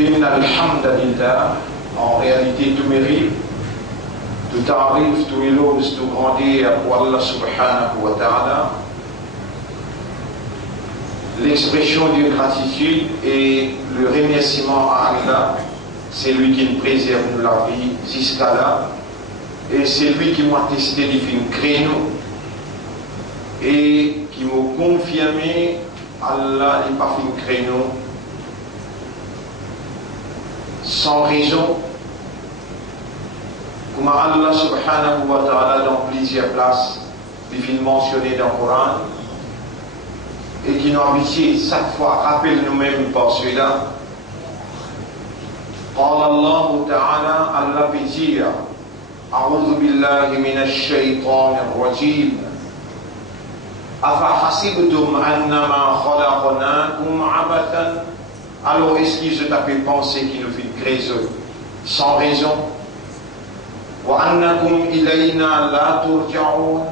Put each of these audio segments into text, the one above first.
Inna alhamdulillah, en réalité tout mérite, tout tarif, tout éloge, tout grandeur pour Allah subhanahu wa ta'ala. L'expression de gratitude et le remerciement à Allah, c'est lui qui nous préserve de la vie jusqu'à là, et c'est lui qui m'a testé de faire un créneau et qui m'a confirmé Allah n'est pas fait un créneau sans raison, comme Allah subhanahu wa ta'ala dans plusieurs places, il fait mentionner dans le Coran, et qui nous habitue chaque fois, rappelle nous-mêmes par celui-là. قال الله تعالى الله بيجير أعوذ بالله من الشيطان الرجيم أفحسبتم أنما خلقناكم عبثا. Alors est-ce que je t'avais pensé qu'il nous fait une crise sans raison? وأنكم إلينا لا ترجعون,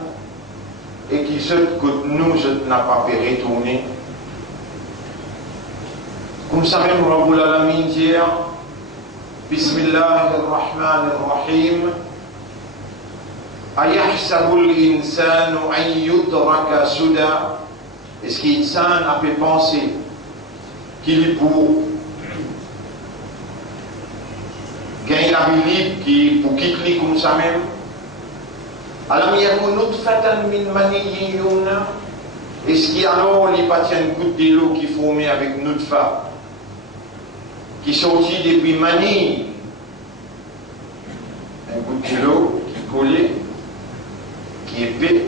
et qui se que nous je n'ai pas fait retourner. Comme ça même Rabbul Alamin dit Bismillahirrahmanirrahim, Ayahsabul insanu an yutraka suda. Est-ce qu'insan a fait penser qu'il est pour gagner la vie libre, pour quitter comme ça même? Alam yakun nutfatan min maniyyin yumna. Est-ce qu'il alors il pas une goutte de l'eau qui formait avec nutfa, qui sortit depuis mani, un goutte de l'eau qui collait, qui épais,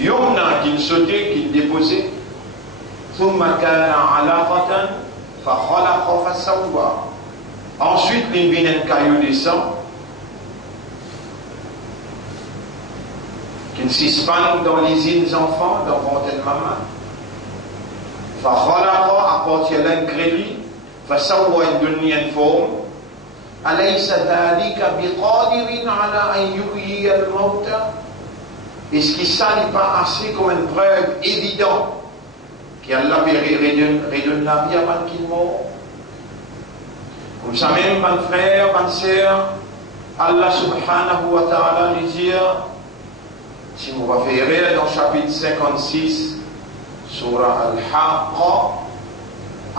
yumna qui sautait, qui déposait, thumma kana alaqatan fa khalaqa fa sawwa. Ensuite il vient un caillou de sang qui s'expande dans les îles enfants, dans votre maman. Fa khalaqa, à partir d'un crédit, fa sawwa, une donne une forme. Alaysa dhalika biqadirin ala an yuhyiya al-mauta. Est-ce que ça n'est pas assez comme une preuve évidente qu'Allah redonne la vie avant qu'il meure? Comme ça même, mon frère, ma sœur, Allah subhanahu wa ta'ala lui dit, si vous référez dans le chapitre 56, surah Al-Haqqa,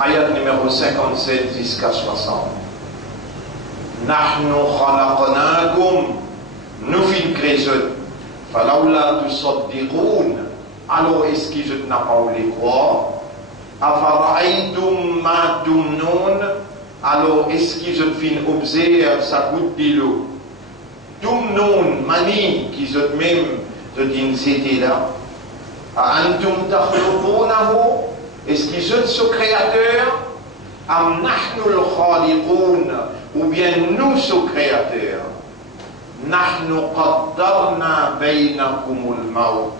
ayat numéro 57 jusqu'à 60. Nahnu khalaqnakum, nous fîmes création, falawla tusaddiqoun. Alors est-ce que je n'ai pas voulu croire? Afara'aytum ma tumnun. Alors est-ce que je finis observe sa goutte de l'eau? Tumnun, mani, qui je même de dire c'était là. Antum takhluqunahu, est-ce que je suis créateur? Am nahnu al-khaliqun, ou bien nous sommes créateurs? Nahnu qaddarna baynakumul maut.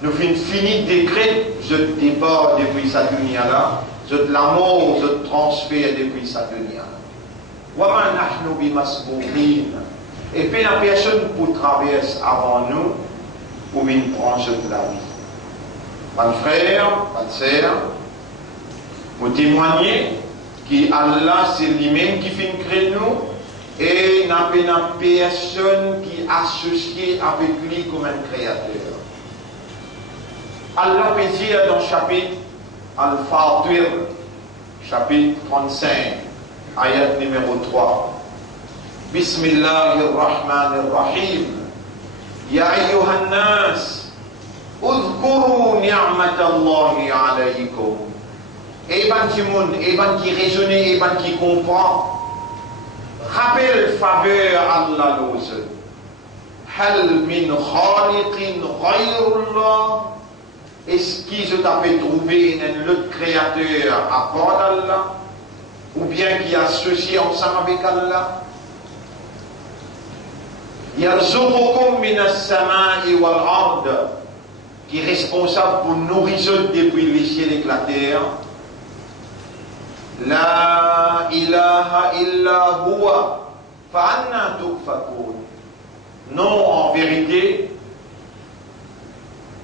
Nous finissons décret, je départ depuis sa dunya là, je la mort, je transfère depuis sa dunya là. Wa ma nahnu bimasbouqin. Et puis la personne pour traverser avant nous, pour une branche de la vie. Mon frère, ma sœur, vous témoignez que Allah c'est lui-même qui fait créer nous et n'a pas une personne qui est associée avec lui comme un créateur. Allah peut dire dans le chapitre Al-Fatir, chapitre 35, ayat numéro 3. Bismillahirrahmanirrahim. Ya ayyuhan nas, udhkuru ni'matallahi alaykum. Et ben qui monde, et ben qui raisonne, et ben qui comprend. Rappelle faveur Allah l'ose. Hal min khaliqin ghayrullah. Est-ce que je t'avais trouvé un autre créateur à part d'Allah, ou bien qui est associé ensemble avec Allah? Yarzuqukum minas sama'i wal ard, qui est responsable pour nourrir depuis les cieux et la terre. La ilaha illa huwa fa anna tukfakun. Non, en vérité,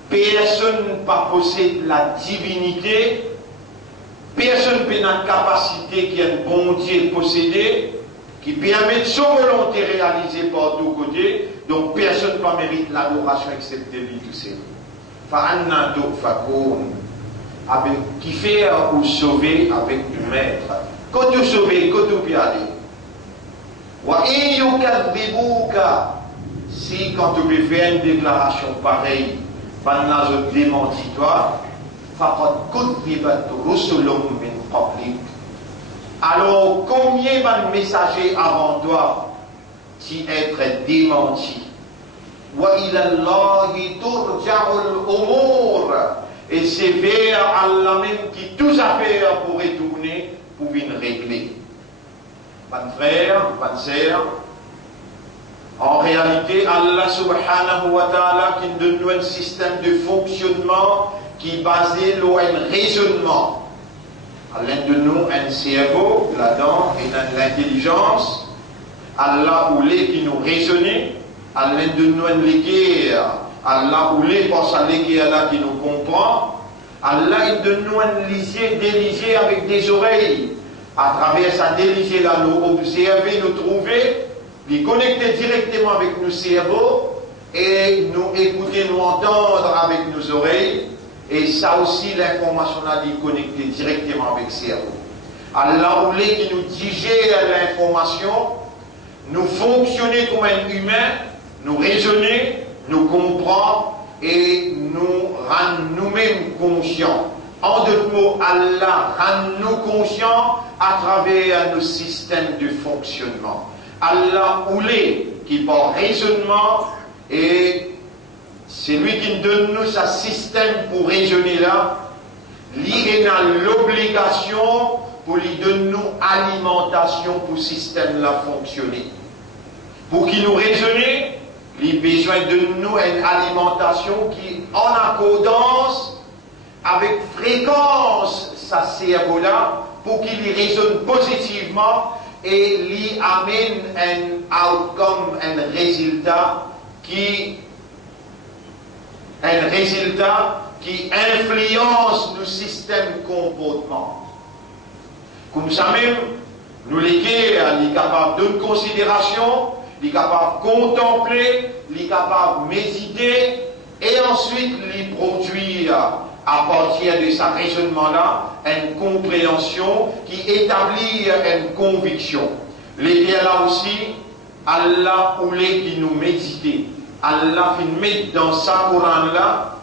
personne ne possède la divinité personne n'a une capacité qui a une bon Dieu possédé, qui permet son volonté réalisée par tous côtés, donc personne ne mérite l'adoration excepté lui tout seul. Fa'anna fakoun, avec qui fait ou sauver avec du maître. Quand tu sauves, quand tu peux aller. Wa in yukadhibuka, si quand tu peux faire une déclaration pareille, pendant que tu démentis toi, faqad kudhibat rusulun min qablik. Alors, combien de messagers avant toi qui être démentis? Wa ila Allahi turja'ul umur. Et c'est vers Allah même qui tout affaires pour retourner, pour venir régler. Bonne frère, bonne sœur, en réalité, Allah subhanahu wa ta'ala qui nous donne un système de fonctionnement qui est basé sur un raisonnement. Allah de nous un cerveau, là-dedans, et l'intelligence. Allah voulait qui nous raisonner. Allah de nous un l'équerre. Allah voulait penser à l'équerre là qui nous comprend. Allah de nous un lisier déligé avec des oreilles. À travers sa déligé là, nous observer, nous trouver, nous connecter directement avec nos cerveaux et nous écouter, nous entendre avec nos oreilles. Et ça aussi, l'information là, est connectée directement avec le cerveau. Allah voulait qu'il nous digère l'information, nous fonctionner comme un humain, nous raisonner, nous comprendre et nous rendre nous-mêmes conscients. En d'autres mots, Allah rend nous conscients à travers nos systèmes de fonctionnement. Allah voulait qu'il par raisonnement et c'est lui qui nous donne nous sa système pour raisonner là. Il a l'obligation pour lui donner nous alimentation pour le système là fonctionner. Pour qu'il nous raisonne, il a besoin de nous une alimentation qui en accordance avec fréquence sa cerveau là pour qu'il y raisonne positivement et lui amène un outcome, un résultat qui influence le système comportement. Comme ça même, nous les guerres, il est capable de considération, il est capable de contempler, il est capable de méditer et ensuite il produire à partir de ce raisonnement-là une compréhension qui établit une conviction. Les guerres là aussi, Allah voulait qu'il nous méditer. Allah fait mettre dans sa Coran là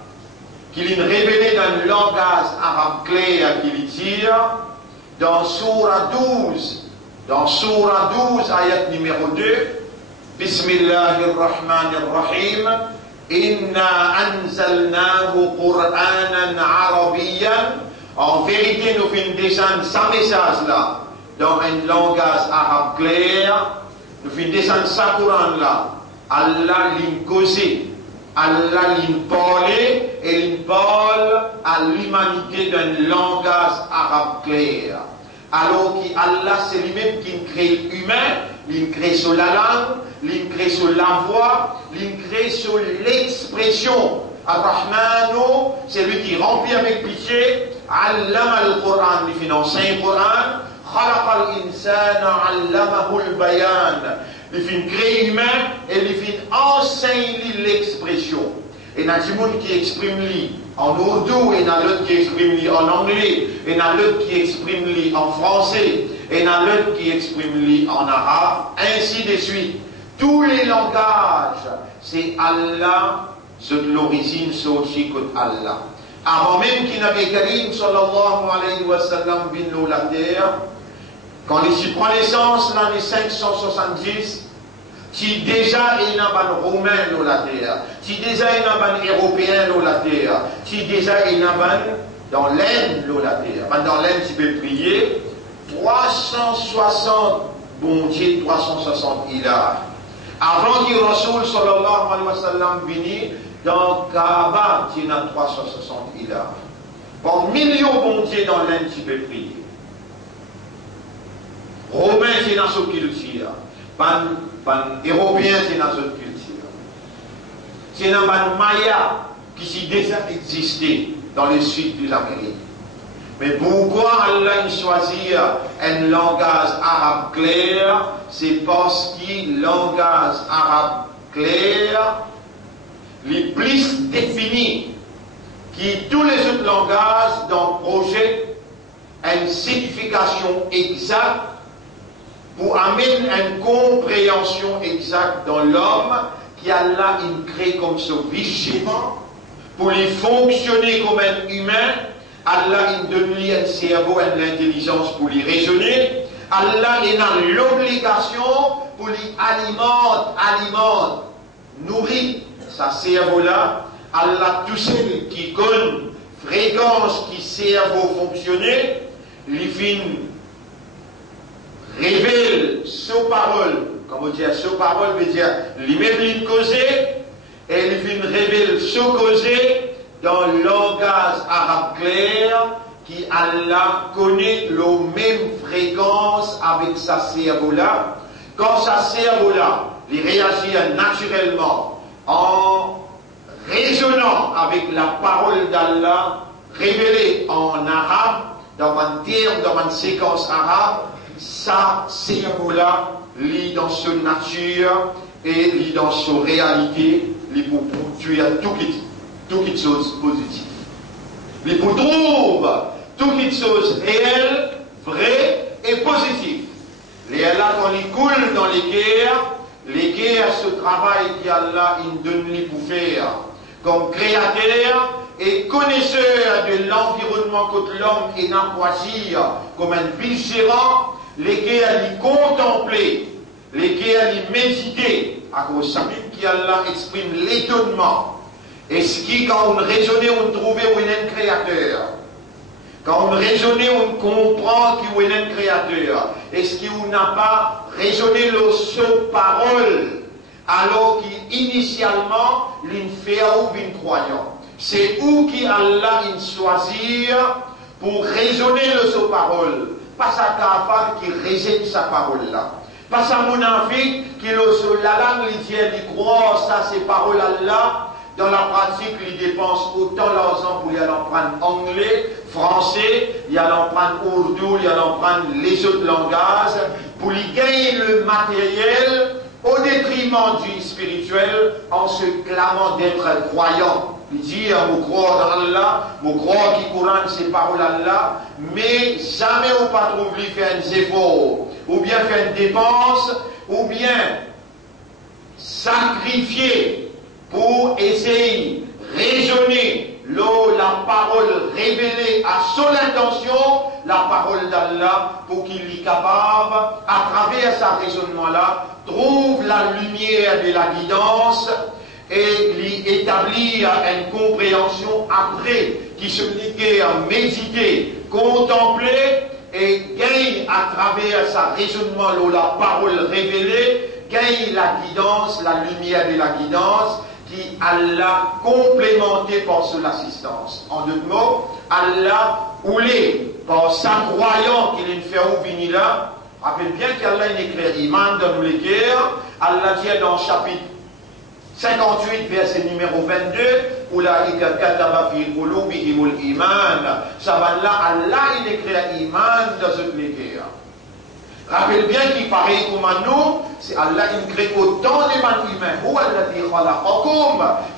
qu'il est révélé dans le langage arabe clair qu'il tire dans Surah 12 ayat numéro 2 Bismillahirrahmanirrahim Inna anzalnahu Qur'anan Arabiyyan. En vérité nous faisons descendre sa message là dans un langage arabe clair, nous faisons descendre sa Coran là. Allah l'a causé, Allah l'a parlé et il parle à l'humanité d'un langage arabe clair. Alors qu'Allah c'est lui-même qui crée l'humain, il crée sur la langue, il crée sur la voix, il crée sur l'expression. Ar-Rahmanu, c'est lui qui remplit avec pitié, Allama al-Qur'an, il fait enseigner le Qur'an, Khalaqa al-insana, allamahu al-bayan. Il fait créer humain et il fait enseigner l'expression. Et il y a des gens qui expriment en ourdou, et il y a l'autre qui exprime en anglais, et il y a l'autre qui exprime en français, et il y a l'autre qui exprime en arabe, ainsi de suite. Tous les langages, c'est Allah, c'est l'origine, c'est aussi que Allah. Avant même qu'il n'avait Karim, sallallahu alayhi wa sallam, bin la terre, quand il prend naissance l'année 570, si déjà il y a un Romain dans la terre, si déjà il y a un Européen dans la terre, si déjà il y a un dans l'Inde dans la terre, dans l'Inde tu peux prier 360 bon Dieu, 360 ilah. Avant que Rasoul sallallahu alayhi wa sallam vienne dans Kaaba, il y a 360 ilah. Pour millions bon Dieu dans l'Inde tu peux prier. Romain, c'est dans cette culture. Européen, c'est dans cette culture. C'est dans le Maya qui s'y déjà existé dans le sud de l'Amérique. Mais pourquoi Allah choisit un langage arabe clair? C'est parce que le langage arabe clair est plus défini que tous les autres langages dans le projet une signification exacte pour amener une compréhension exacte dans l'homme qui Allah crée comme ce vivant pour lui fonctionner comme un humain. Allah donne lui un cerveau et l'intelligence pour lui raisonner. Allah a l'obligation pour lui alimente, nourrit sa cerveau-là. Allah, tout seul qui connaît fréquence qui cerveau fonctionner, lui fin révèle sa parole. Comme on dit, sa parole veut dire, lui met une causer, et lui fin révèle sa causer dans le langage arabe clair, qui Allah connaît la même fréquence avec sa cerveau-là. Quand sa cerveau-là, il réagit naturellement en résonnant avec la parole d'Allah, révélée en arabe, dans un terme, dans une séquence arabe, sa cerveau-là, lit dans sa nature et lit dans sa réalité, lit pour tuer toute chose positive. Il pour trouve toute chose réelle, vraie et positive. Les Allah, quand ils coulent dans les guerres, ce travail qu'Allah donne pour faire comme créateur et connaisseur de l'environnement que l'homme est à choisir comme un vigérant, les guerres les contempler, les guerres les méditer, à cause de qu'Allah exprime l'étonnement. Et ce qui, quand on raisonnait, on trouvait où il est un créateur. Quand on raisonnait, on comprend qu'il est un créateur. Et ce qui on n'a pas raisonné le seul parole, alors qu'initialement, l'une fait ou une croyant. C'est où qu'Allah choisit pour raisonner le seul parole. Pas sa kafar qui rejette sa parole là. Pas sa monafique qui le seul la langue, il croit ça, ces paroles Allah. Dans la pratique, ils dépensent autant l'argent pour y aller prendre anglais, français, y aller prendre ourdou, y aller prendre les autres langages, pour y gagner le matériel au détriment du spirituel en se clamant d'être croyant. Il dit, je crois dans Allah, je crois qu'il courant ces paroles d'Allah, mais jamais on pas trouvé faire un effort, ou bien faire une dépense, ou bien sacrifier pour essayer de raisonner la parole révélée à son intention, la parole d'Allah, pour qu'il soit capable, à travers ce raisonnement-là, trouve la lumière de la guidance et lui établir une compréhension après, qui se dit à méditer, contempler et gagne à travers sa raisonnement, la parole révélée, gagne la guidance, la lumière de la guidance, qui Allah complémenté par son assistance. En d'autres mots, Allah oulé par sa croyant qu'il est fait au vini là. Rappelle bien qu'Allah est écrit Iman dans nous les guerres. Allah dit dans le chapitre 58, verset numéro 22, Oulaïka kataba fi qulubihimul iman. Ça va là, Allah il écrit Iman dans toutes les guerres. Rappelle bien qu'il paraît comme à nous, c'est Allah qui crée autant de humains.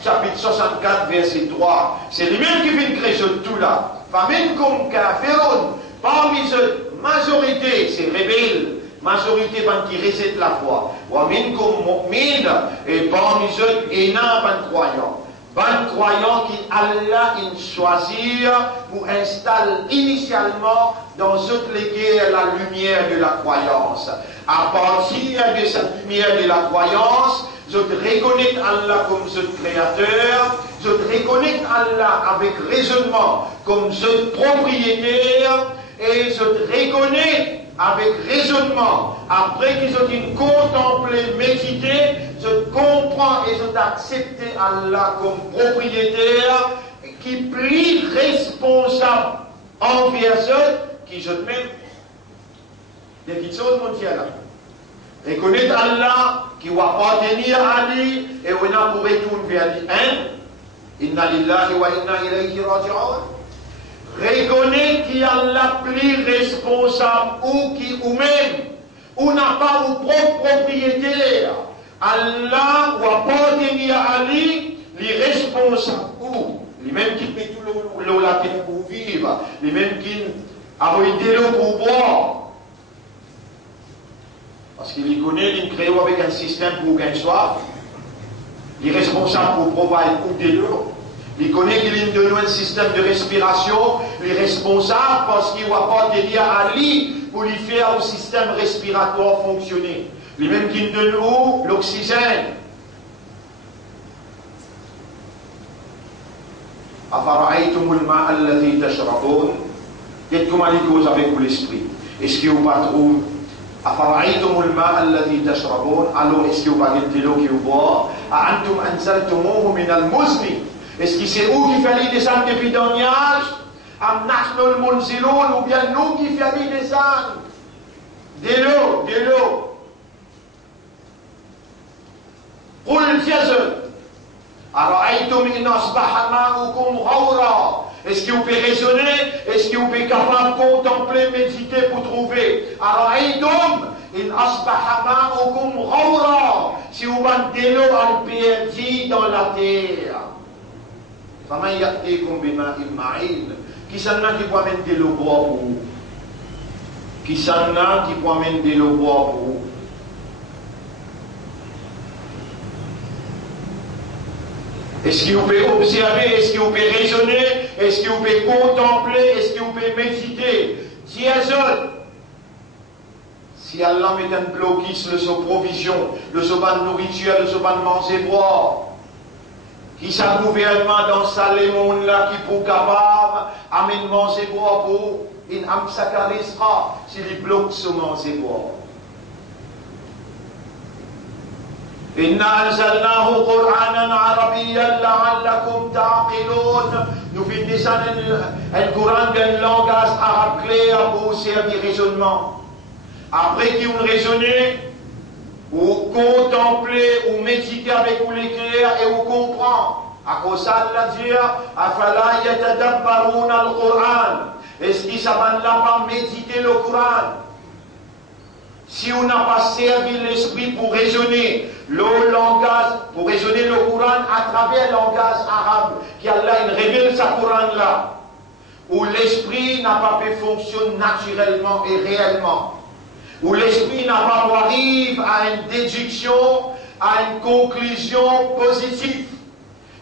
Chapitre 64, verset 3. C'est lui-même qui vient créer ce tout là. Faminkum kafirun. Parmi eux, majorité, c'est rebelle. Majorité qui récite la foi. Wa minkum mu'min. Et parmi eux, énorme croyants. Ban croyants qui Allah choisit pour installer initialement dans toutes les guerres la lumière de la croyance. À partir de cette lumière de la croyance, je reconnais Allah comme ce créateur, je reconnais Allah avec raisonnement comme ce propriétaire, et je reconnais avec raisonnement, après qu'ils ont contemplé, médité, je comprends et je accepte Allah comme propriétaire qui plie responsable envers eux qui je même des petites choses mondiales. Reconnaître Allah qui va appartenir à lui et on a pour retourner vers lui. Inna lillahi wa inna ilayhi raji'un. reconnaître qu'il y a la plus responsable ou qui ou même, ou n'a pas ou propre propriétaire. Allah ou appartenir à lui, les responsables ou, les mêmes qui paient tout l'eau la terre pour vivre, les mêmes qui arrêtent l'eau pour boire. Parce qu'il connaît, il crée avec un système pour gagner soif. Il est responsable pour provide ou de l'eau. Il connaît qu'il donne un système de respiration. Il est responsable parce qu'il ne va pas tenir à lui pour lui faire un système respiratoire fonctionner. Les mêmes qui donne où l'oxygène. Afara'aytumul ma'a alladhi tashrabun. Qu'est-ce que vous avez avec l'esprit? Est-ce que vous pas trouvé? أفرأيتم الماء الذي تشربون alors est-ce que vous parlez de l'eau que vous boivez أأنتم أنزلتموه من المزن est-ce que c'est vous qui faites les descendre depuis le nuage أم نحن المنزلون ou bien nous qui faisons les descendre de l'eau قل جزء أرأيتم إن أصبح ماؤكم غورا. Est-ce que vous pouvez raisonner? Est-ce que vous pouvez capable contempler, méditer pour trouver? Araïdum, in asbaha ma'ukum ghawra. Si vous vendez l'eau al perdu dans la terre. Faman ya'tikum bima'in ma'in. Qui s'en a qui peut amener de l'eau boire pour vous? Qui s'en a qui peut amener de l'eau boire pour vous? Est-ce que vous pouvez observer? Est-ce que vous pouvez raisonner? Est-ce que vous pouvez contempler? Est-ce que vous pouvez méditer? Diazol. Si Allah met un blocus, le so provision, le so ban nourriture, le so ban manger boire, qui sa gouvernement dans ça les mondes là qui pour capable amener manger boire pour in amsakarisra si les blocs se manger boire. إنا أنزلناه قرآنا عربيا لعلكم تعقلون. Nous finissons un Coran d'un langage arabe clair pour servir raisonnement. Après qu'ils ont raisonné, ou contempler, ou méditer avec vous l'écrire et vous comprendre. À cause ça, il dit, afala yatadabbaruna al-Quran. Est-ce qu'ils savent pas méditer le Coran? Si on n'a pas servi l'esprit pour raisonner le langage, pour raisonner le Coran à travers le langage arabe, qu'Allah révèle sa Coran là, où l'esprit n'a pas pu fonctionner naturellement et réellement, où l'esprit n'a pas arrivé à une déduction, à une conclusion positive.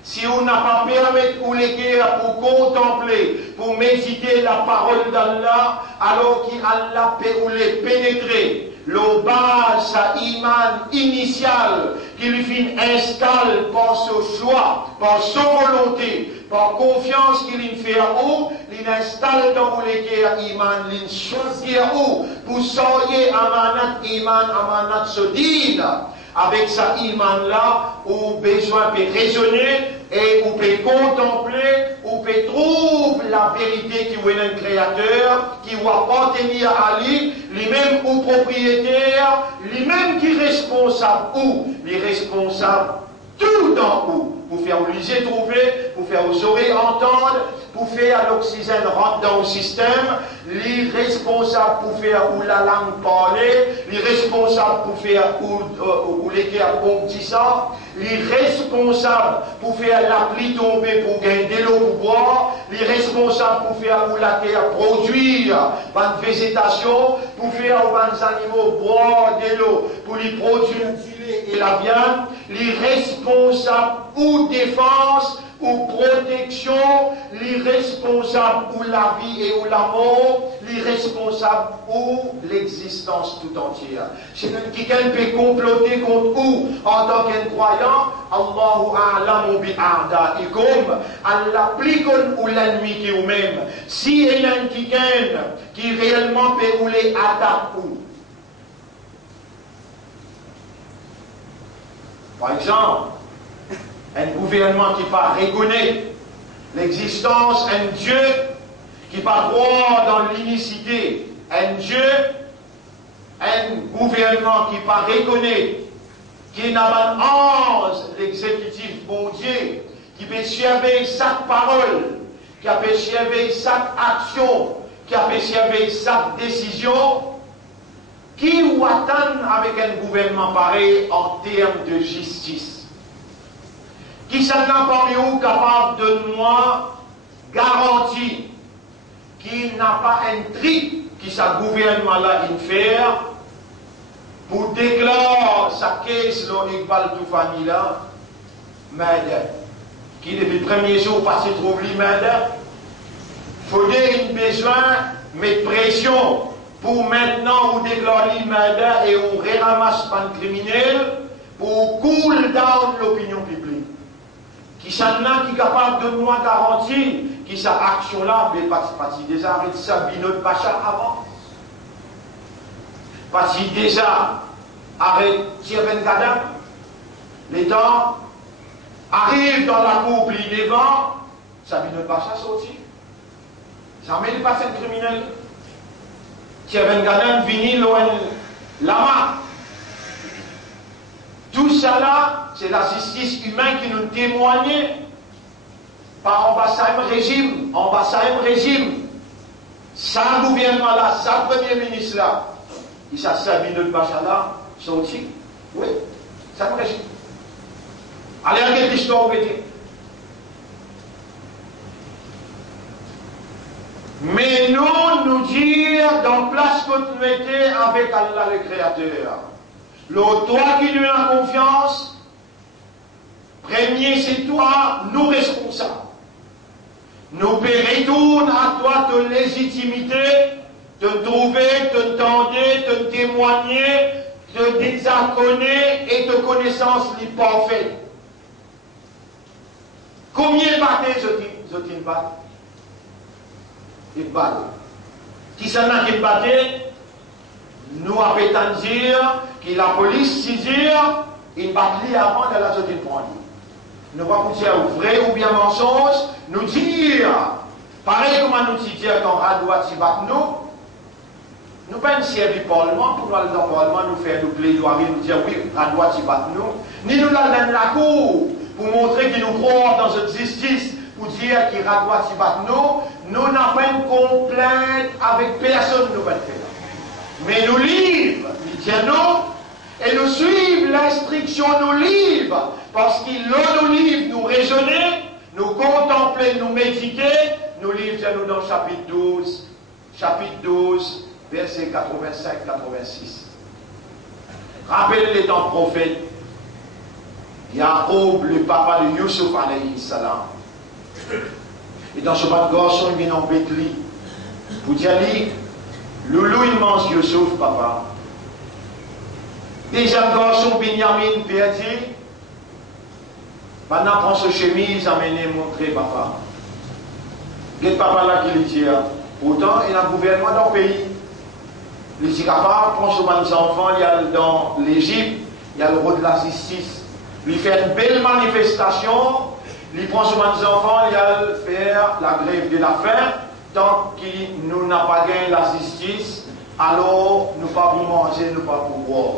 Si on n'a pas permis ou les guerres pour contempler, pour méditer la parole d'Allah, alors qu'Allah peut les pénétrer. Le base à iman initial qui lui fait installe par ce choix, par sa volonté, par confiance qu'il fait à où, il installe dans les guerres iman, il choisit à où, pour soyer amanat iman, amanat sodine. Avec sa iman là, ou besoin de raisonner et ou peut contempler, ou peut trouver la vérité qui est un créateur, qui va appartenir à lui, lui-même ou propriétaire, lui-même qui est responsable ou, les responsables tout en haut, pour faire vous lisez trouver, pour faire vos oreilles entendre, pour faire l'oxygène rentre dans le système, les responsables pour faire où la langue parler, les responsables pour faire où les guerres ça, les responsables pour faire la pluie tomber pour gagner de l'eau pour boire, les responsables pour faire où la terre produire une végétation, pour faire où les animaux boire de l'eau, pour les produire et la viande, les responsables ou défense ou protection, les responsables ou la vie et ou la mort, les responsables ou l'existence tout entière. Si quelqu'un peut comploter contre vous en tant qu'un croyant, Allahu a'lamu bi'a'da'ikum, Allah plus ou l'ennemi qui ou même. Si il y a quelqu'un qui réellement peut ou les attaquer. Par exemple, un gouvernement qui pas reconnaître l'existence d'un Dieu qui pas croire dans l'unicité, un Dieu, un gouvernement qui pas reconnaître qui n'a pas ange l'exécutif bon Dieu, qui peut suivre chaque parole, qui a perçu chaque action, qui a perçu chaque décision, qui ou attend avec un gouvernement pareil en termes de justice? Qui s'en a parmi vous capable de nous garantir qu'il n'a pas un tri qui sa gouvernement là il fait pour déclarer sa caisse là Iqbal Toufani là, mais qui depuis le premier jour passé trouve lui mais faudrait une besoin mettre pression pour maintenant on déclare l'immédiat et on ramasse pas un criminel pour cool down l'opinion publique. Qui s'en a qui est capable de nous garantir que cette action-là fait partie déjà avec Sabine Pacha avant. Partie déjà avec Thierry Gadam. Les temps arrivent dans la cour pli devant, Sabine Pacha sorti. Jamais il passe un criminel. Thierry Gadam vini loin là-bas. Tout ça là, c'est la justice humaine qui nous témoigne par ambassade régime, sans gouvernement là, sans premier ministre là, il s'est servi de Pacha là, sorti. Oui, sans régime. Allez, regardez l'histoire où était. Mais nous dire dans place que nous mettons avec Allah le Créateur. Le toi qui lui a confiance, premier c'est toi, nous responsables. Nous retournons à toi de légitimité, de trouver, de tendre, de témoigner, de désacconner et de connaissance parfaite. Combien battez je t'ai battu? Il bat. Qui s'en a qui battait? Nous avons dire que la police s'y dire, il bat avant de la zone point. Nous allons dire vrai ou bien mensonge, nous dire, pareil comme nous dire quand Radoua s'y bat nous pas une série du Parlement pour nous aller dans le Parlement, nous faire nous plaidoyer, nous dire oui, Radoua s'y bat nous, ni nous allons la cour pour montrer qu'ils nous croient dans cette justice, pour dire qu'il Radoua s'y bat nous n'avons pas une complainte avec personne, nous pas faire. Mais nous livres, nous, et nous suivons l'instruction nous livres, parce qu'il nous livre, nous raisonner, nous contempler, nous méditer, nous livre nous dans chapitre 12, verset 85-86. Rappelez les temps prophètes, Yacob, le papa de Yusuf alayhi salam. Et dans ce bas de garçon, il vient en Bethli, pour dire, Loulou immense Yusuf, papa. Deuxième garçon, Binyamin, perdu. Maintenant, prend ce chemise, amenez, montrer, papa. Quel papa là qui lui dit, pourtant, il y a un gouvernement dans le pays. Il dit, papa, prend ce bas enfants, il y a dans l'Égypte, il y a le roi de la justice. Il fait une belle manifestation, il prend ce bas enfants, il y a faire la grève de la faim. Tant qu'il nous n'a pas gagné la justice, alors nous ne pouvons pas manger, nous ne pouvons pas boire.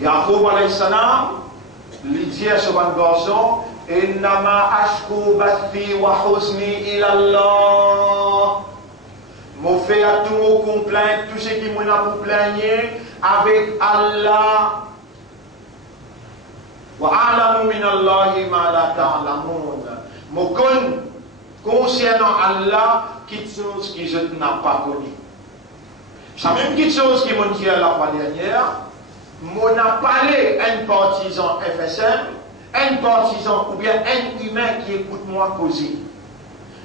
Yacoub alayhi salam, il dit à ce bon garçon, Innama ashku bathi wa husni ilallah. Mon fait à tous vos complaintes, tout ce qui m'a vous plaigné avec Allah. Wa a'lamu min Allahi ma la ta'lamun. Mon concernant Allah, quelque chose que je n'ai pas connu. C'est même quelque chose qui m'a dit la fois dernière. Mon a parlé un partisan FSM, un partisan ou bien un humain qui écoute moi causer.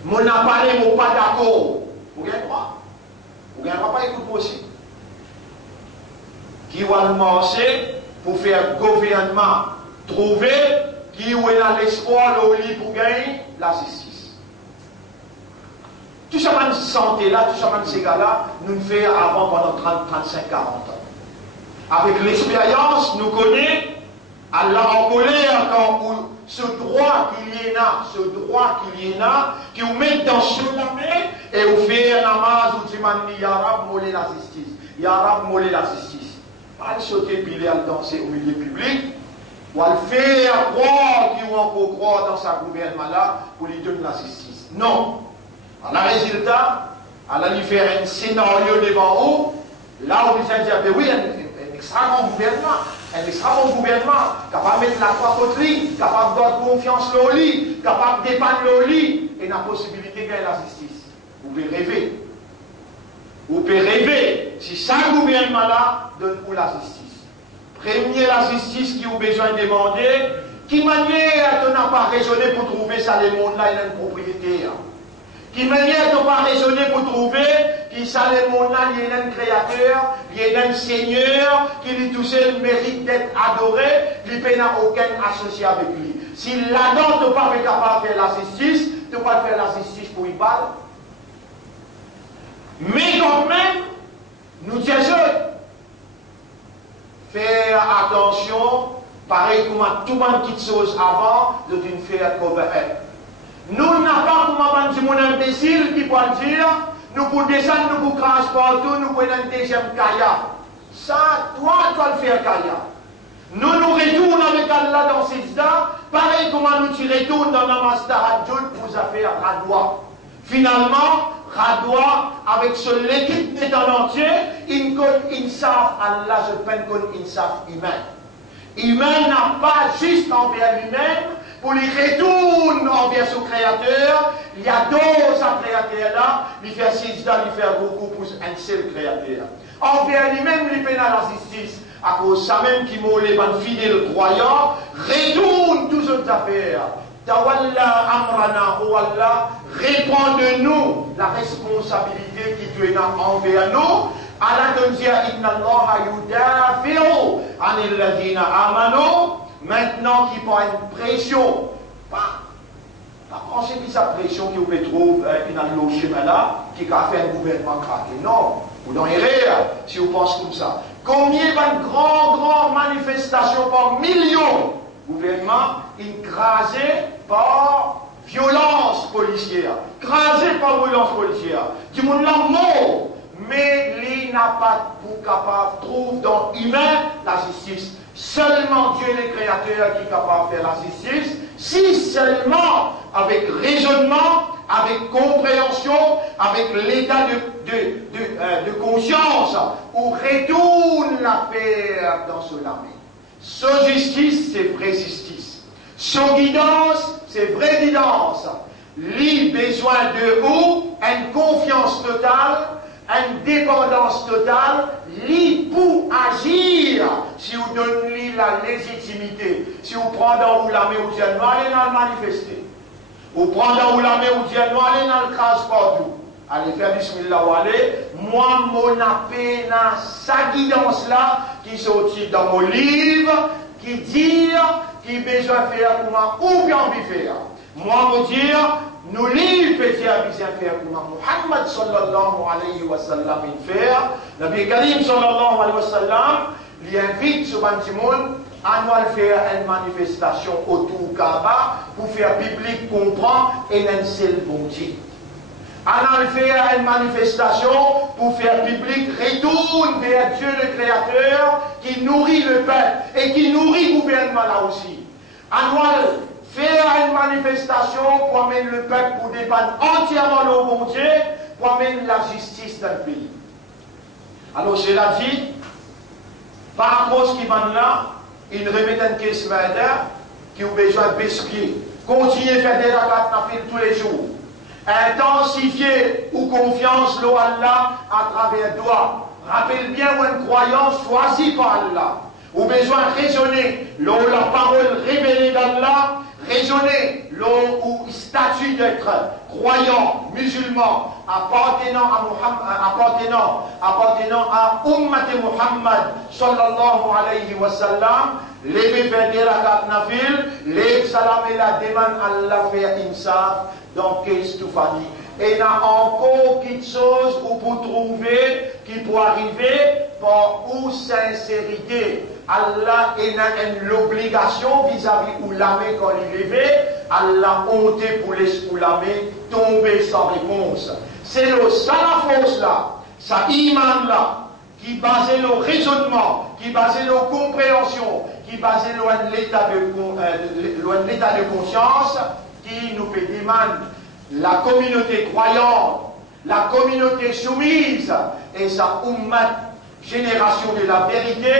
Mon a parlé, mon pas d'accord. Vous voyez quoi? Vous voyez pas écoute moi aussi. Qui va marcher pour faire gouvernement, trouver qui où est l'espoir au lit pour gagner la justice. Tout ça, cette santé-là, tout ça, ces gars-là, nous le faisons avant pendant 30, 35, 40 ans. Avec l'expérience, nous connaissons, Allah en colère quand ce droit qu'il y en a, qui vous met dans ce main et vous fait un namaz ou tu m'as dit, Yarab, mollet la justice. Yarab, mollet la justice. Pas le sauter puis aller danser au milieu public, ou le faire croire qu'il encore croire dans sa gouvernement là pour lui donner la justice. Non. Alors, le résultat, elle a lui faire un scénario devant eux, là où les gens disent, oui, un extra bon gouvernement, capable de mettre la croix contre lui, capable de donner confiance au lit, capable de dépendre au lit, et la possibilité de gagner la justice. Vous pouvez rêver. Vous pouvez rêver si chaque gouvernement là donne pour la justice. Premier, la justice qui a besoin de demander, qui manière tu n'as pas raisonné pour trouver ça, le monde là, il a une propriété. Qui manière tu n'as pas raisonné pour trouver qui ça, le monde là, il y a un créateur, il y a un seigneur, qui lui tout seul mérite d'être adoré, il n'a aucun associé avec lui. Si là-dedans tu n'es pas capable de faire la justice, tu ne peux pas faire la justice pour y parler. Mais quand même, nous disons, faire attention, pareil comme tout le monde qui chose avant, de une faire cover. Nous n'avons pas comme un imbécile qui peut dire, nous pouvons descendre, nous pouvons transporter, nous pouvons un deuxième kaya. Ça, toi, tu dois le faire kaya. Nous retournons avec Allah dans ces temps, pareil comme nous retournons dans la Master Adjout pour faire Radwa. Finalement, Radwa, avec l'équipe en entier, il savent Allah, je peine qu'on savent humain. Humain n'a pas juste envers lui-même, pour lui retourner envers son créateur, il y a d'autres créateurs-là, il fait sijda, il fait beaucoup pour un seul créateur. Envers lui-même, il peine à la justice. À cause ça même qui m'a les fidèles croyants, retourne toutes les affaires. Tawalla amrana, oh Allah, réponds de nous la responsabilité qui tu es envers nous. Allah te dit, inna Allah yudafi'u anil ladina amanu. Maintenant qui prend une pression, pas penser que sa pression qui vous trouve une alloge là, qui a fait un gouvernement craqué. Non, vous dans erreur si vous pensez comme ça. Combien de grandes manifestations par millions, gouvernement écrasé par violence policière, écrasé par violence policière. Du monde la mort, mais il n'a pas pour capable de trouver dans l'humain la justice. Seulement Dieu le Créateur qui est capable de faire la justice, si seulement avec raisonnement, avec compréhension, avec l'état de conscience, on retourne l'affaire dans son âme. Sa justice, c'est vraie justice. Sa guidance, c'est vraie guidance. Lui, besoin de vous, une confiance totale, une dépendance totale, lui pour agir, si vous donnez la légitimité, si vous prenez dans vous la main, vous dites, allez dans le manifester. Vous prenez dans vous la main, vous dites, allez dans le transport. Allez faire bismillah, allez. Moi, mon appel dans sa guidance là, qui sortit dans mon livre, qui dit, qui besoin de faire pour moi, ou bien envie de faire. Moi, vous dire, nous livres petit à petit à faire pour Muhammad sallallahu alayhi wa sallam faire. Nabi Karim sallallahu alayhi wa sallam, il invite ce monde à nous faire une manifestation autour du Kaaba pour faire public comprendre et un seul bon Dieu. À nous faire une manifestation pour faire public retourne vers Dieu le Créateur qui nourrit le peuple et qui nourrit le gouvernement là aussi. À nous faire une manifestation pour amener le peuple pour dépendre entièrement le bon Dieu, pour amener la justice dans le pays. Alors, cela dit, par rapport à ce qui va là, il remet une question qui a besoin de baisser. Continuez à faire des rakats tous les jours. Intensifier ou confiance l'eau Allah à travers toi. Rappelle bien une croyance choisie par Allah. Ou besoin de raisonner l'eau la parole révélée d'Allah. Raisonner l'eau ou statut d'être croyant, musulman, appartenant à Ummat Muhammad sallallahu alayhi wa sallam, les faire des rakat nafil, les salam et la demande Allah faire insaf dans qu'est-ce que famille. Et il y a encore quelque chose où vous trouver qui peut arriver par ou sincérité. Allah a l'obligation vis-à-vis Oulamé quand il est levé, Allah honte pour les Oulamé tomber sans réponse. C'est le salafos là, ça iman là, qui basait le raisonnement, qui basait nos compréhensions, qui basait l'état de l'état de conscience qui nous fait demander la communauté croyante, la communauté soumise et sa ummat, génération de la vérité,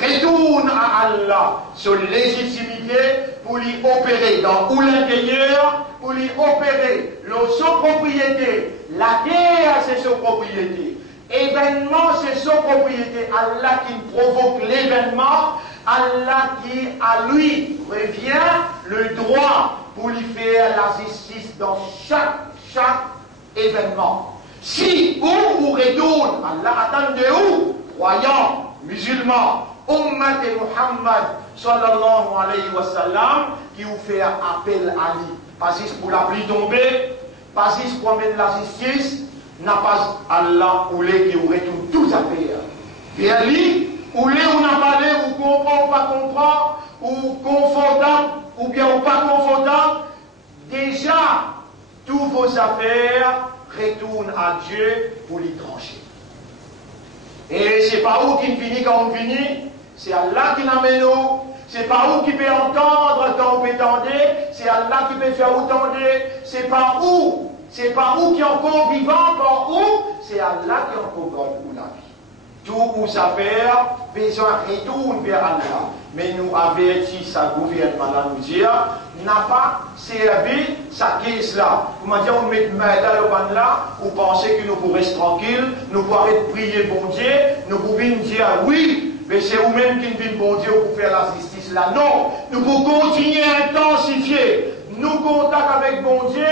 retourne à Allah sur légitimité pour lui opérer dans ou l'intérieur, pour lui opérer la propriété. La guerre, c'est sa propriété. Événement, c'est sa propriété. Allah qui provoque l'événement, Allah qui à lui revient le droit pour lui faire la justice dans chaque événement. Si où retourne, Allah attend de où? Croyants, musulmans, Ummat et Muhammad sallallahu alayhi wa sallam, qui vous fait appel à lui. Pas juste pour la pluie tomber, pas juste pour mettre la justice, n'a pas Allah ou les qui vous retourne tout à faire. Vers lui, ou les on n'a pas les, ou comprend ou pas comprend, ou confortable, ou bien ou pas confortable, déjà, toutes vos affaires retournent à Dieu pour les trancher. Et c'est pas où qu'il finit quand on finit, c'est Allah qui l'amène nous. C'est pas où qui peut entendre quand on peut entendre, c'est Allah qui peut faire entendre. C'est pas où qui est encore vivant, par où, c'est Allah qui est encore God pour la vie. Tout où ça fait, besoin retourne vers Allah. Mais nous avertis sa gouvernement là nous dire, n'a pas servi sa caisse là. Vous m'avez dit, on met dans le ban là, vous pensez que nous pourrons rester tranquilles, nous pourrons prier bon Dieu, nous pouvons dire oui, mais c'est vous-même qui nous bon Dieu pour faire la justice là. Non, nous pouvons continuer à intensifier nos contacts avec bon Dieu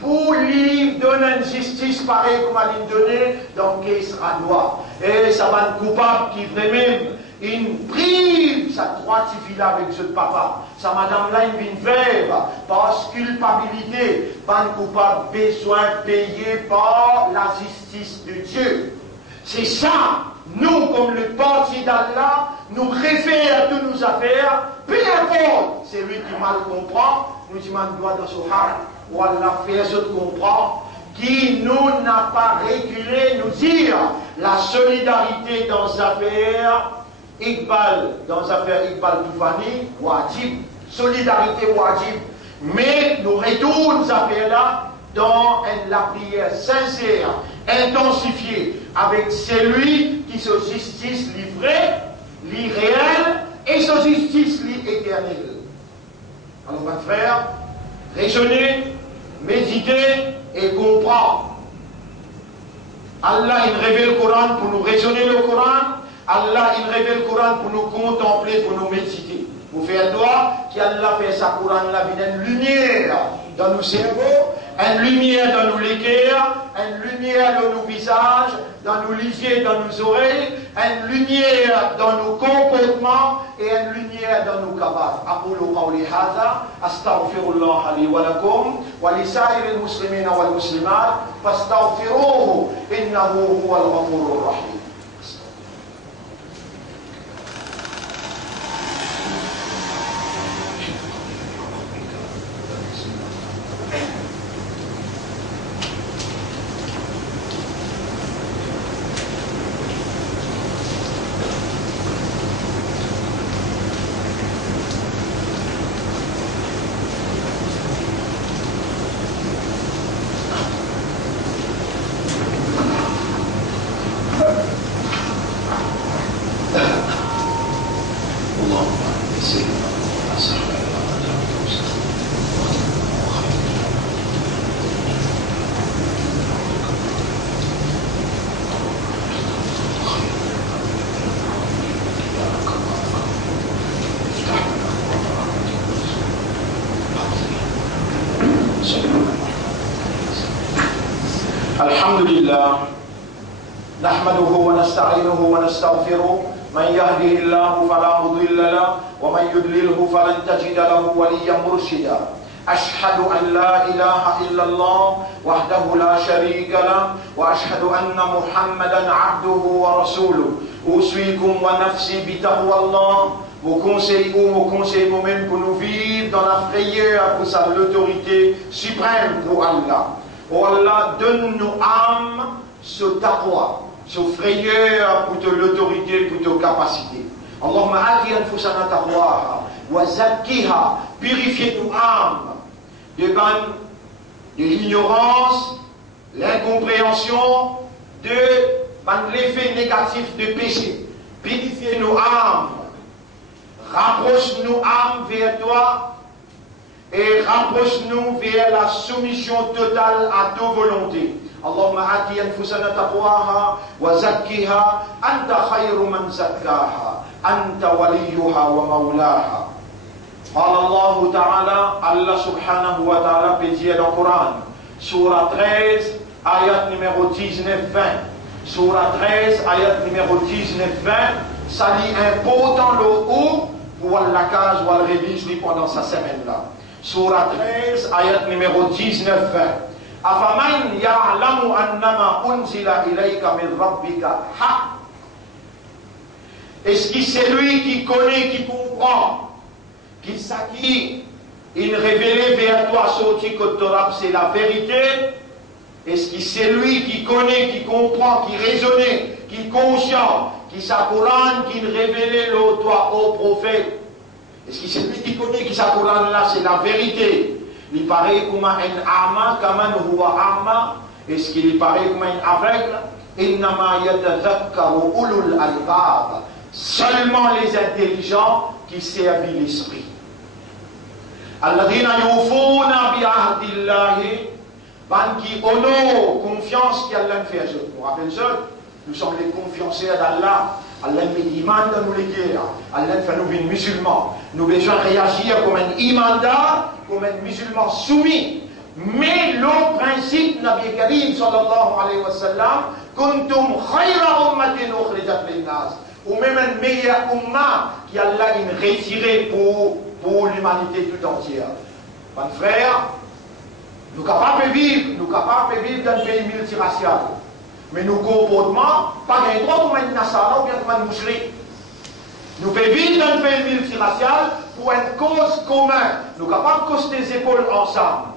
pour lui donner une justice pareille comme elle nous donner dans le caisse à droit. Et ça va être coupable qui vraiment une prive, ça droite fille là avec ce papa. Sa madame là, il vient faire parce culpabilité, pas un coupable besoin payé par la justice de Dieu. C'est ça, nous, comme le parti d'Allah, nous réfère toutes nos affaires, peu importe, c'est lui qui mal comprend, nous demandons droit dans son heart, ou Allah fait ce comprend, qui nous n'a pas reculé, nous dire la solidarité dans les affaires Iqbal, dans l'affaire Iqbal Toufani, wajib, solidarité wajib, mais nous retournons ces affaires-là dans la prière sincère, intensifiée, avec celui qui se justice livrée, l'irréel, et se justice l'éternel. Alors, mon frère, raisonner, méditer et comprendre. Allah, il révèle le Coran pour nous raisonner le Coran. Allah, il révèle le Coran pour nous contempler, pour nous méditer. Vous faites droit qu'Allah fait sa Coran, la vie d'une lumière dans nos cerveaux, une lumière dans nos cœurs, une lumière dans nos visages, dans nos yeux, dans nos oreilles, une lumière dans nos comportements et une lumière dans nos cabanes. أقول قولي هذا أستغفر الله لي ولكم ولسائر المسلمين والمسلمات فاستغفروه إنه هو الغفور الرحيم. الحمد لله نحمده ونستعينه ونستغفره من يهده الله فلا مضل له ومن يضلله فلن تجد له وليا مرشدا أشهد أن لا إله إلا الله وحده لا شريك له وأشهد أن محمدا عبده ورسوله أوصيكم ونفسي بتقوى الله. Vous conseillez vous-même pour nous vivre dans la frayeur pour sa l'autorité suprême pour Allah. Oh Allah, donne-nous âme ce taqwa, ce frayeur pour l'autorité, pour ta capacité. Allahumma ati anfusana taqwaha wa zakkiha purifier nos âmes de l'ignorance, l'incompréhension, de l'effet négatif de péché. Purifier nos âmes. Rapproche nos âmes vers toi et rapproche-nous vers la soumission totale à ta volonté. Allahumma ati anfusana taqwaha wa zakkiha anta khayru man zakkaha anta waliyuha wa maulaha. Allah Ta'ala, Allah subhanahu wa ta'ala peut dire dans le Coran, Surah 13, ayat numéro 19-20. Surah 13, ayat numéro 19-20, ça dit important le haut pour la case ou le révise pendant sa semaine-là. Surah 13, ayat numéro 19-20. Afaman ya'lamu annama unzila ilayka min rabbika haq. Est-ce que c'est lui qui connaît, qui comprend, qui s'acquit, il révélé vers toi sorti que Torah c'est la vérité? Est-ce que c'est lui qui connaît, qui comprend, qui raisonne, qui est conscient, qui s'accorde, qui révélé le toi au prophète? Est-ce que c'est lui qui connaît, qui s'accorde là, c'est la vérité? Il paraît comme un ama, comme un huwa ama. Est-ce qu'il paraît comme un aveugle? Innama yatadhakkaru ulul albab. Seulement les intelligents qui servent l'esprit. Alladhina yufuna bi ahdillahi. Qui honorent confiance qu'Allah fait. Je vous rappelle ça, nous sommes les confianceurs d'Allah. Allah met iman dans nous les guerres. Allah fait nous des musulmans. Nous besoin réagir comme un imandar, comme un musulman soumis. Mais le principe, Nabi Karim sallallahu alayhi wa sallam, kuntum khayra ummatin ukhrijat lin-nas. Ou même un meilleur umma qui Allah a retiré pour l'humanité tout entière. Mon frère, nous sommes capables de vivre dans un pays multiracial. Mais nos comportements, pas un droit comme un Nassara ou bien comme un musulman. Nous pouvons vivre dans un pays multiracial pour une cause commune. Nous sommes capables de causer des épaules ensemble.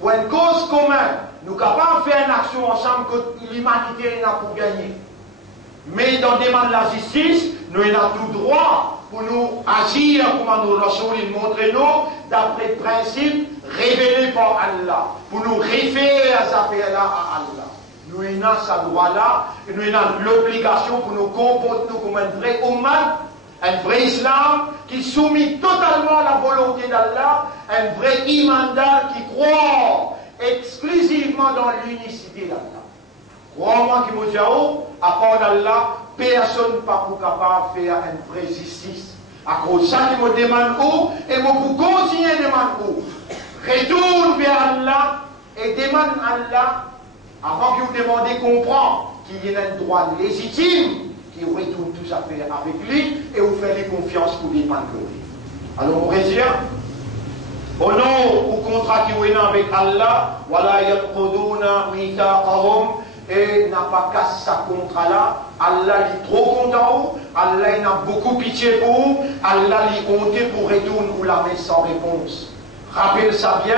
Pour une cause commune, nous sommes capables de faire une action ensemble que l'humanité n'a pour gagner. Mais dans le domaine de la justice, nous avons tout droit pour nous agir comme nous le montrons d'après le principe révélé par Allah, pour nous référer à cette affaire-là à Allah. Nous avons ce droit-là, et nous avons l'obligation pour nous comporter comme un vrai umma, un vrai islam qui soumet totalement à la volonté d'Allah, un vrai imandar qui croit exclusivement dans l'unicité d'Allah. Crois-moi qui me dit, à part d'Allah, personne n'est pas capable de faire une vraie justice. À cause de ça, qui me demande où, et vous continuez à demander où. Retourne vers Allah et demande à Allah, avant que vous demandiez comprendre qu'il y a un droit légitime, qui retourne tout ça faire avec lui, et vous faites confiance pour dépendre de lui. Alors, on résume. Au nom au contrat qui est avec Allah, voilà yaquduna mithaqahum, et n'a pas cassé sa contrat-là. Allah est trop content, Allah a beaucoup pitié pour vous, Allah est compté pour retourner ou la met sans réponse. Rappelle ça bien,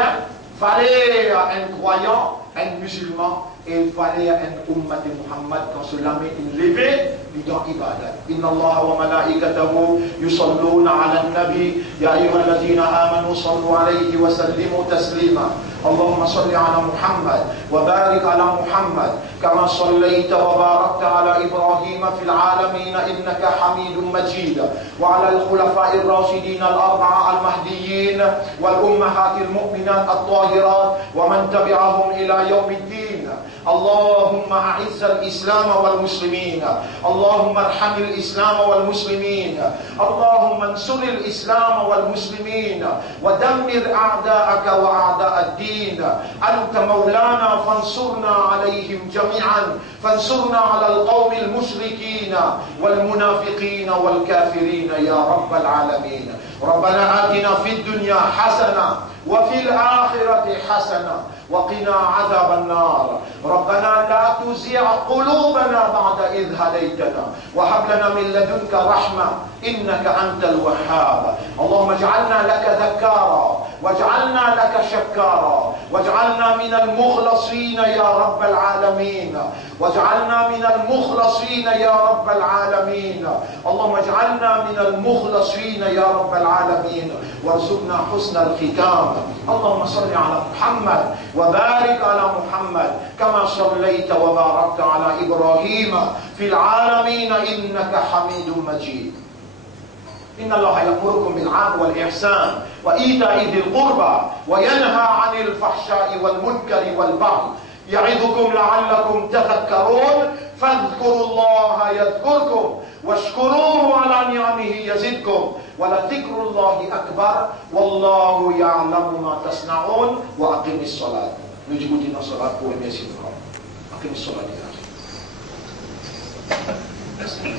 fallait un croyant, un musulman, et il fallait un ummat de Muhammad quand cela met une levée, dans ibadat. Inna Allah wa malaikatahu yusalluna ala nabi, ya ayyuhalladhina amanu sallu alayhi wa sallimu taslima. اللهم صل على محمد وبارك على محمد كما صليت وباركت على إبراهيم في العالمين إنك حميد مجيد وعلى الخلفاء الراشدين الأربعة المهديين والأمهات المؤمنات الطاهرات ومن تبعهم إلى يوم الدين. اللهم أعز الإسلام والمسلمين، اللهم ارحم الإسلام والمسلمين، اللهم انصر الإسلام والمسلمين ودمر أعداءك وأعداء الدين. أنت مولانا فانصرنا عليهم جميعا، فانصرنا على القوم المشركين والمنافقين والكافرين يا رب العالمين. ربنا آتنا في الدنيا حسنة وفي الآخرة حسنة وقنا عذاب النار. ربنا لا تزغ قلوبنا بعد إذ هديتنا وهب لنا من لدنك رحمة إنك أنت الوهاب. اللهم اجعلنا لك ذكارا واجعلنا لك شكارا، واجعلنا من المخلصين يا رب العالمين، واجعلنا من المخلصين يا رب العالمين. اللهم اجعلنا من المخلصين يا رب العالمين، وارزقنا حسن الختام. اللهم صل على محمد وبارك على محمد كما صليت وباركت على إبراهيم في العالمين إنك حميد مجيد. إن الله يأمركم بالعدل والإحسان وإيتاء ذي القربى وينهى عن الفحشاء والمنكر والبغي يعظكم لعلكم تذكرون. فاذكروا الله يذكركم واشكروه على نعمه يزدكم ولذكر الله أكبر والله يعلم ما تصنعون. وأقم الصلاة. نجبتنا صلاة وميسير. أقم الصلاة يا أخي.